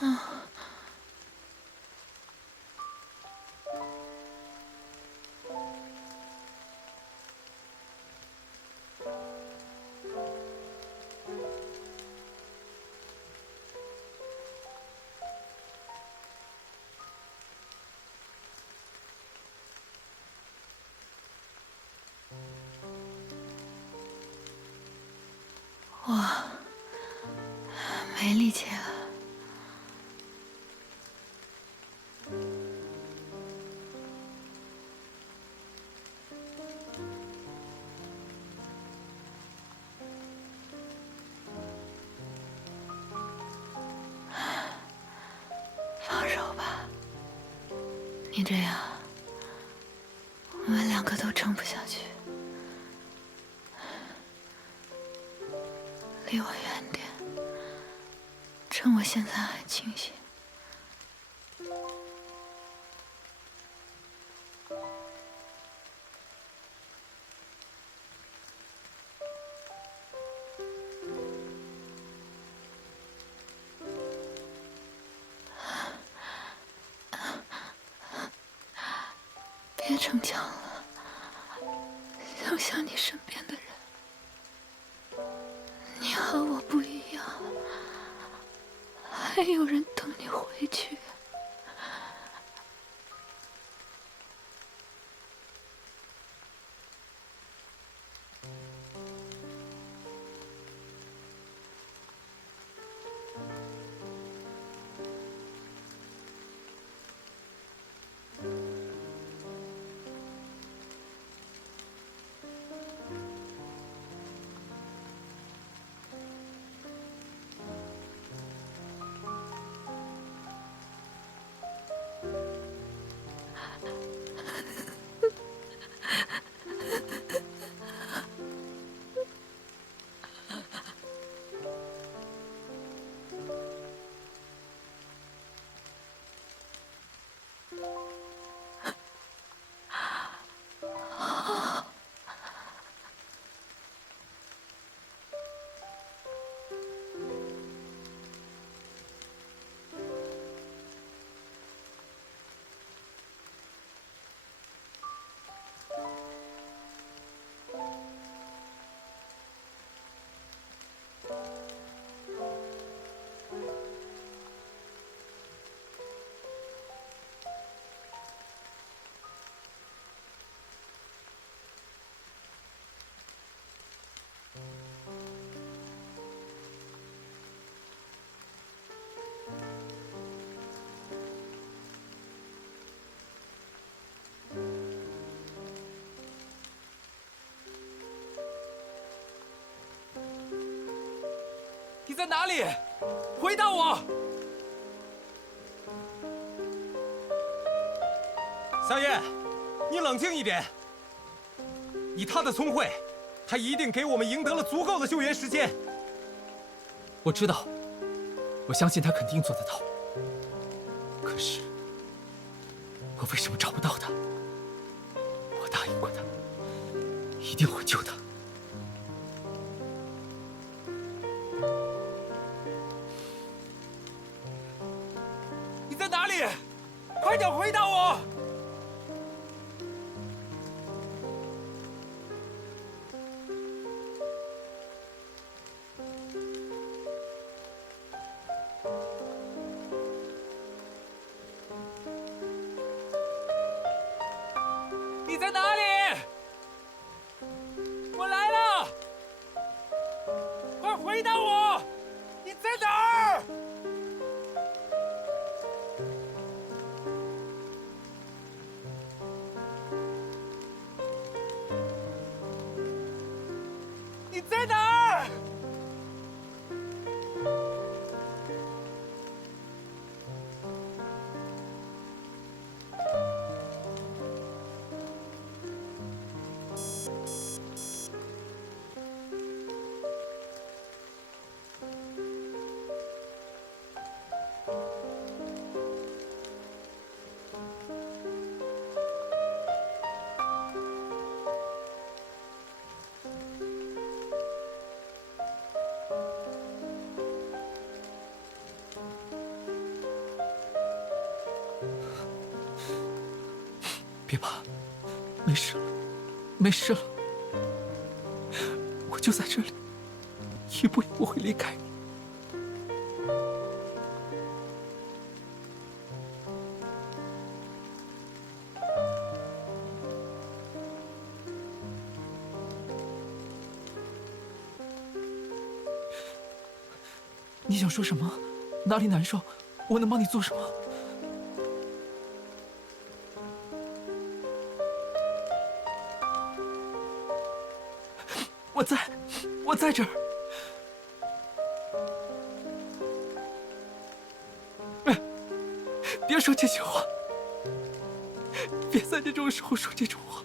我没力气了。放手吧，你这样，我们两个都撑不下去。离我远点，趁我现在还清醒。别逞强了，想想你身边的人，你和我不一样，还有人等你回去。你在哪里？回答我！夏夜，你冷静一点。以他的聪慧，他一定给我们赢得了足够的救援时间。我知道，我相信他肯定做得到。可是，我为什么找不到他？我答应过他，一定会救他。你在哪里？快点回答我！你在哪里？我来了！快回答我！你在哪儿？你在哪儿？没事了，没事了。我就在这里，一步也不会离开你。你想说什么？哪里难受？我能帮你做什么？我在这儿。别说这些话，别在这种时候说这种话。